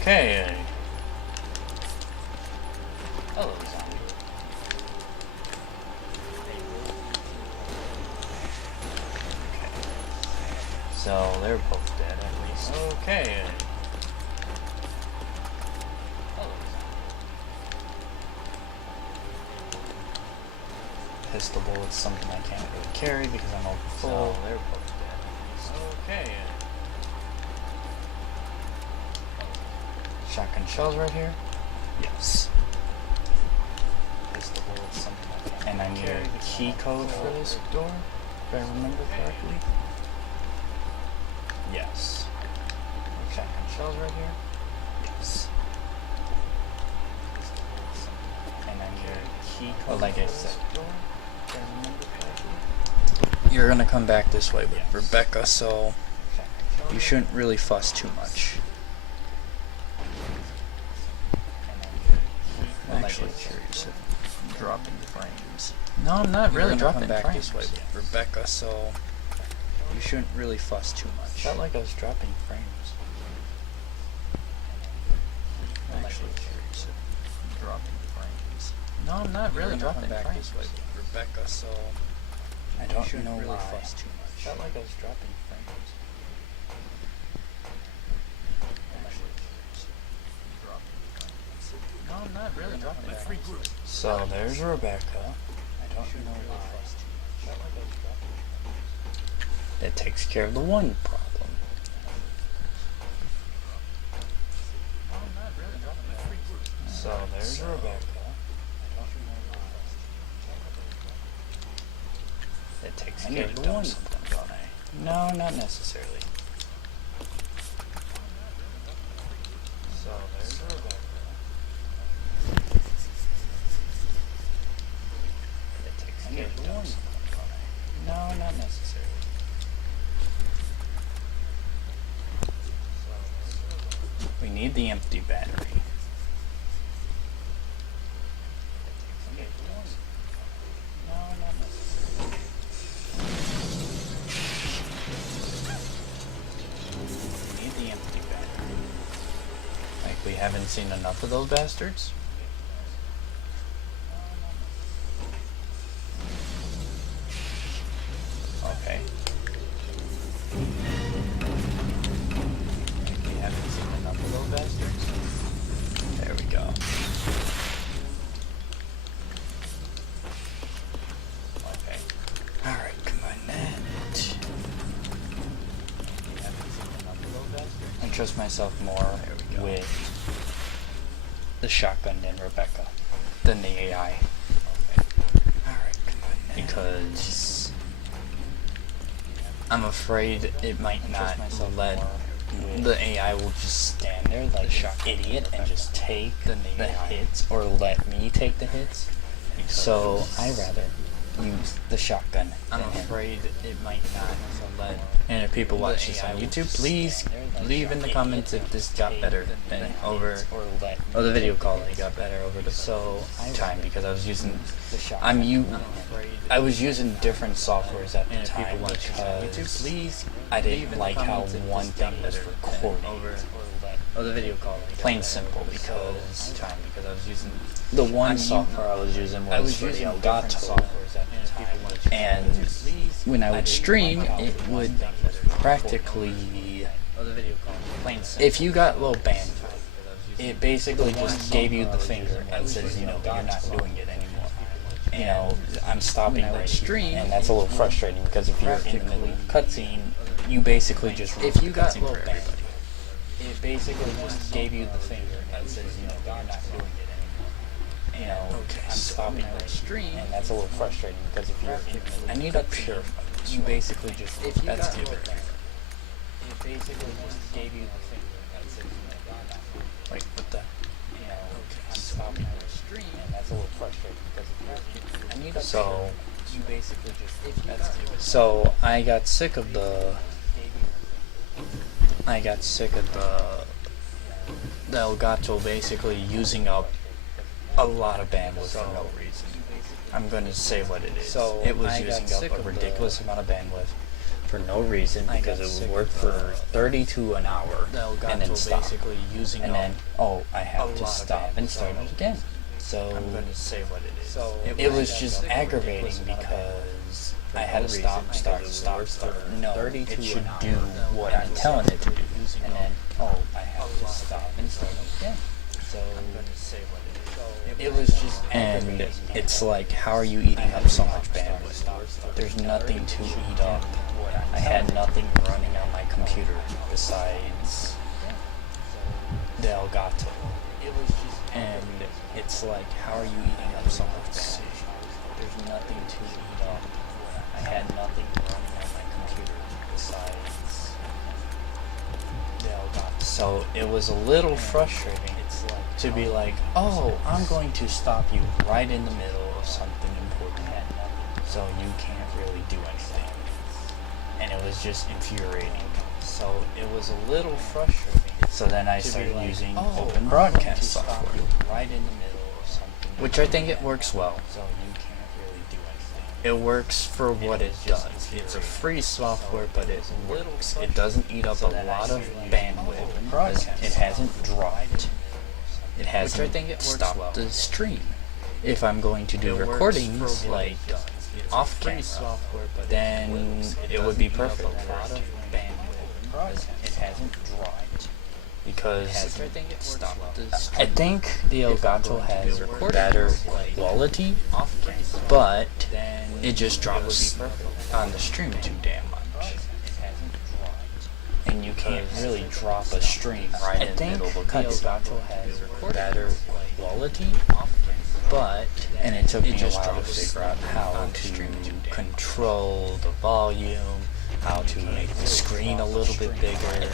Okay. Hello, zombie. Okay. So they're both dead at least. Okay. Hello, zombie. Pistol bullets, something I can't really carry because I'm over full. So they're both dead at least. Okay. Shotgun shells right here. Yes. Pistol bullets, something I can't. And I need a key code for this door, if I remember correctly. Yes. Shotgun shells right here. Yes. And I need a key code. Like I said, door, if I remember correctly. You're gonna come back this way with Rebecca, so you shouldn't really fuss too much. I'm actually curious if I'm dropping frames. No, I'm not really dropping frames. Back this way with Rebecca, so you shouldn't really fuss too much. Felt like I was dropping frames. I'm actually curious if I'm dropping frames. No, I'm not really dropping back frames. This way with Rebecca, so I don't know really fuss too much. Felt like I was dropping frames. No, I'm not really dropping back. So there's Rebecca. I don't know why. That takes care of the one problem. So there's Rebecca. That takes care of the one problem. No, not necessarily. So there's Rebecca. No, not necessarily. We need the empty battery. No, not necessarily. We need the empty battery. Like we haven't seen enough of those bastards? Okay. We haven't seen enough of those bastards. There we go. Okay. Alright, combine that. We haven't seen enough of those bastards. I trust myself more with the shotgun than Rebecca. Than the AI. Okay. Alright, combine that. Because I'm afraid it might not let the AI will just stand there like an idiot and just take the hits or let me take the hits. So I'd rather use the shotgun. I'm afraid it might not let. And if people watch this on YouTube, please leave in the comments if this got better than over, or the video quality got better over the time, because I was using I was using different softwares at the time because I didn't like how one thing was recording. Or the video quality. Plain simple, because I was using the one software I was using was for the Elgato, and when I would stream, it would practically, if you got low bandwidth, it basically just gave you the finger and says, you know, you're not doing it anymore. You know, I'm stopping the stream, and that's a little frustrating because if you're in the middle of a cutscene, you basically just if you got low bandwidth. It basically just gave you the finger and says, you know, you're not doing it anymore. You know, I'm stopping the stream, and that's a little frustrating because if you're in the middle, I need a pure. You basically just that's good. It basically just gave you the finger and says, you know, you're not doing it. Wait, what the? You know, I'm stopping the stream, and that's a little frustrating because if you're I need a so you basically just that's good. So I got sick of the. The Elgato basically using up a lot of bandwidth for no reason. I'm going to say what it is. So it was using up a ridiculous amount of bandwidth for no reason because it would work for 30 to an hour and then stop. Basically using And then, oh, I have to stop and start it again. So I'm going to say what it is. So it was just aggravating because I had to stop, start. No, it should do what I'm telling it to do. And then, oh, I have to stop and start again. So I'm going to say what it is. So it was just aggravating. And it's like, how are you eating up so much bandwidth? There's nothing to eat up. I had nothing running on my computer besides the Elgato. And it's like, how are you eating up so much bandwidth? There's nothing to eat up. I had nothing running on my computer besides the Elgato. So it was a little frustrating to be like, oh, I'm going to stop you right in the middle of something important, so you can't really do anything. And it was just infuriating. So it was a little frustrating. So then I started using Open Broadcast software right in the middle of something, which I think it works well. So you can't really do anything. It works for what it does. It's a free software, but it works. It doesn't eat up a lot of bandwidth. It hasn't dropped. It hasn't stopped the stream. If I'm going to do recordings like off camera, then it would be perfect. It hasn't dropped because I think the Elgato has better quality, but it just drops on the stream too damn much. And you can't really drop a stream right in the middle of a cutscene. Elgato has better quality, but and it took me a while to figure out how to control the volume, how to make the screen a little bit bigger,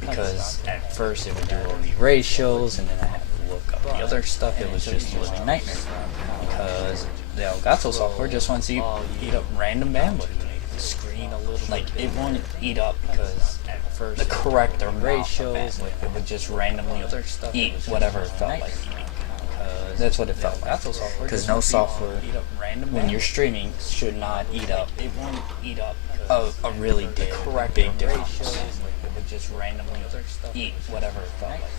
because at first it would do all the ratios and then I had to look up the other stuff. It was just a living nightmare because the Elgato software just wants to eat up random bandwidth. Like, it won't eat up because at first the correct ratios, it would just randomly eat whatever it felt like eating. That's what it felt like. Because no software, when you're streaming, should not eat up a really big difference. It would just randomly eat whatever it felt like.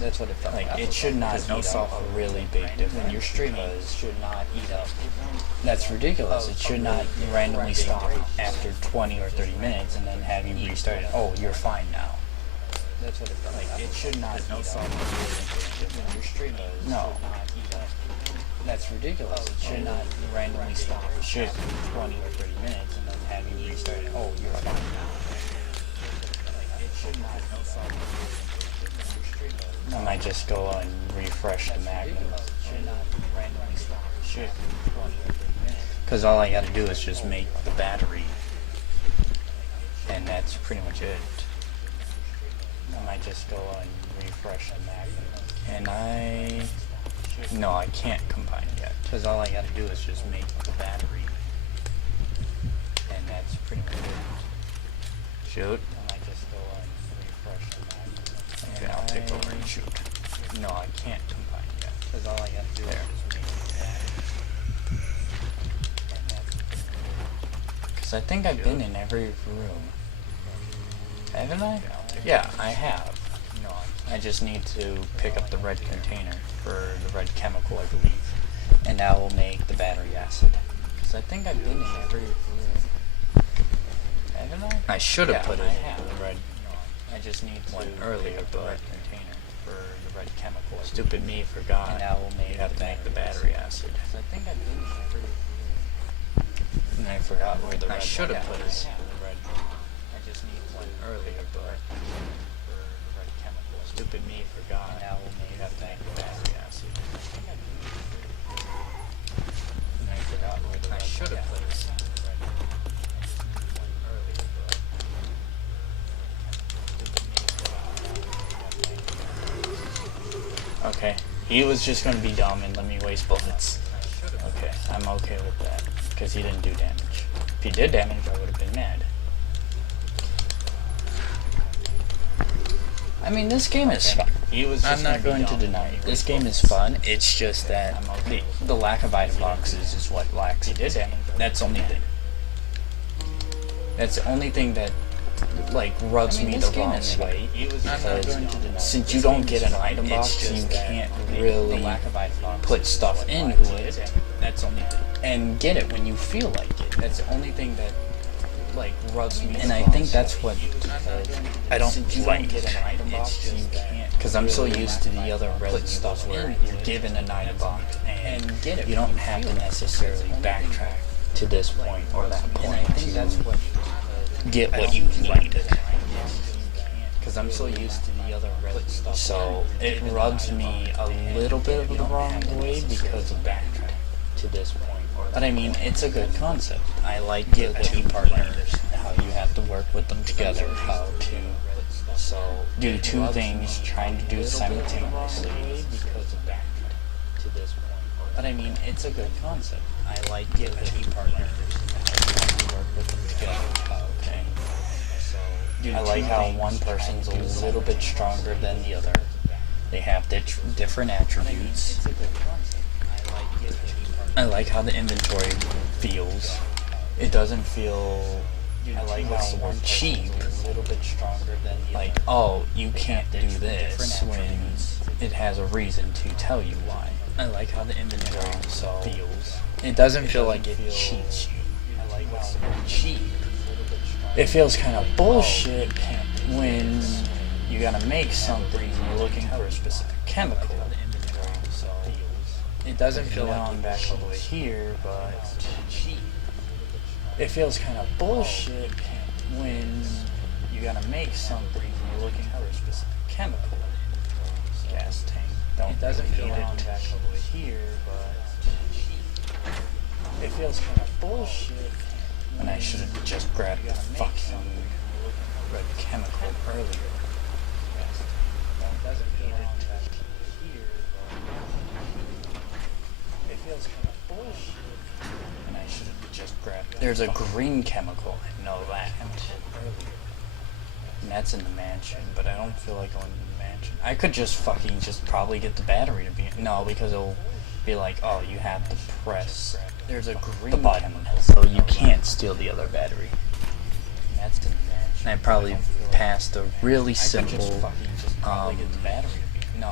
That's what it felt like. It should not eat up a really big difference. When you're streaming, should not eat up. That's ridiculous. It should not randomly stop after 20 or 30 minutes and then have you restart it. Oh, you're fine now. That's what it felt like. It should not eat up when you're streaming. No. That's ridiculous. It should not randomly stop. It should 20 or 30 minutes and then have you restart it. Oh, you're fine now. It should not stop. I might just go and refresh the Magnum. Because all I gotta do is just make the battery. And that's pretty much it. I might just go and refresh the Magnum. And no, I can't combine yet. Because all I gotta do is just make the battery. And that's pretty much it. Shoot. I might just go and refresh the Magnum. Okay, I'll take over and shoot. No, I can't combine yet. Because all I gotta do is just make the battery. Because I think I've been in every room. Haven't I? Yeah, I have. I just need to pick up the red container for the red chemical, I believe. And that will make the battery acid. Because I think I've been in every room. Haven't I? I should have put it in the red. I just need to earlier, but the red container for the red chemical. Stupid me forgot. And that will make the battery acid. I think I've been in every room. And I forgot where the red. I should have put it. I just need one earlier, but for the red chemical. Stupid me forgot. And that will make the battery acid. And I forgot where the red. I should have put it. Okay, he was just going to be dumb and let me waste bullets. Okay, I'm okay with that, because he didn't do damage. If he did damage, I would have been mad. I mean, this game is fun. I'm not going to deny it. This game is fun, it's just that the lack of item boxes is what lacks it. That's the only thing. That's the only thing that like rubs me the wrong way. Because since you don't get an item box, you can't really put stuff into it. That's only and get it when you feel like it. That's the only thing that like rubs me. And I think that's what I don't like. Because I'm so used to the other red stuff where you're given an item box and you don't have to necessarily backtrack to this point or that point. I think that's what get what you need. Because I'm so used to the other red stuff. So it rubs me a little bit of the wrong way because of backtrack to this point. But I mean, it's a good concept. I like the two partners, how you have to work with them together, how to do two things, trying to do it simultaneously because of backtrack to this point. But I mean, it's a good concept. I like the two partners, how you have to work with them together, how I like how one person's a little bit stronger than the other. They have different attributes. I like how the inventory feels. It doesn't feel, I like how one cheap. A little bit stronger than the other. Like, oh, you can't do this when it has a reason to tell you why. I like how the inventory feels. It doesn't feel like it cheats you. I like how cheap. It feels kind of bullshit when you gotta make something and you're looking for a specific chemical. It doesn't feel like I'm back all the way here, but it feels kind of bullshit when you gotta make something and you're looking for a specific chemical. Gas tank. It doesn't feel like I'm back all the way here, but it feels kind of bullshit. And I should have just grabbed the fucking red chemical earlier. It feels kind of bullshit. And I should have just grabbed. There's a green chemical. I know that. And that's in the mansion, but I don't feel like going to the mansion. I could just fucking probably get the battery to be. No, because it'll be like, oh, you have to press. There's a green button, so you can't steal the other battery. That's in the mansion. And I probably passed a really simple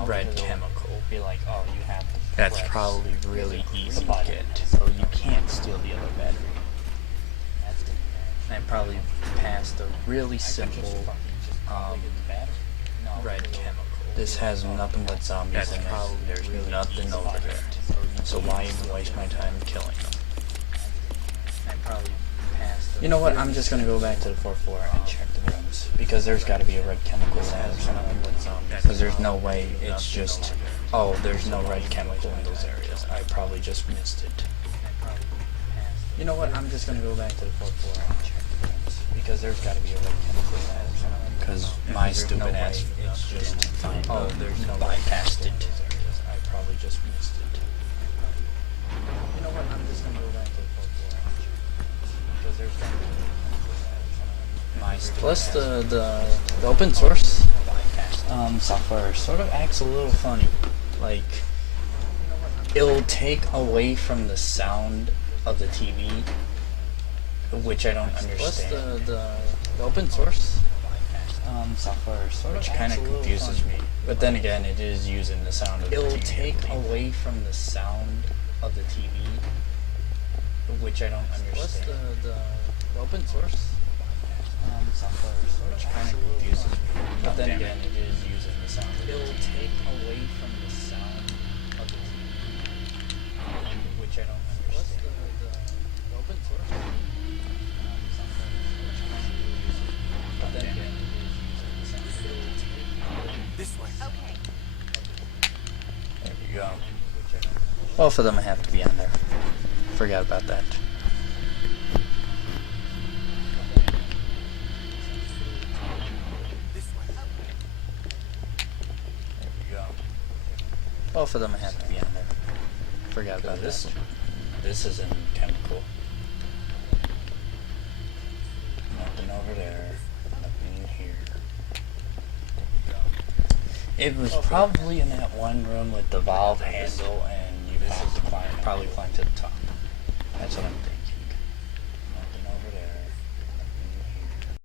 red chemical. Be like, oh, you have to. That's probably really easy to get, so you can't steal the other battery. And I probably passed a really simple red chemical. This has nothing but zombies in it. There's nothing over there. So why even waste my time killing them? You know what? I'm just gonna go back to the 4th floor and check the rooms. Because there's gotta be a red chemical that has nothing but zombies. Because there's no way it's just, oh, there's no red chemical in those areas. I probably just missed it. You know what? I'm just gonna go back to the 4th floor and check the rooms. Because there's gotta be a red chemical that has nothing. Because my stupid ass didn't find, oh, there's no bypassed it. I probably just missed it. You know what? I'm just gonna go back to the 4th floor because there's my plus the open source software sort of acts a little funny. Like it'll take away from the sound of the TV, which I don't understand. Plus the open source software sort of kind of confuses me. But then again, it is using the sound of the TV. It'll take away from the sound of the TV, which I don't understand. Plus the open source software sort of kind of confuses me. But then again, it is using the sound of the TV. It'll take away from the sound of the TV, which I don't understand. Plus the open source software sort of kind of confuses me. But then again, this way. Okay. There we go. Both of them have to be on there. Forgot about that. This way. There we go. Both of them have to be on there. Forgot about this. This isn't chemical. Nothing over there. Nothing here. It was probably in that one room with the valve handle, and you have to probably climb to the top. That's what I'm thinking.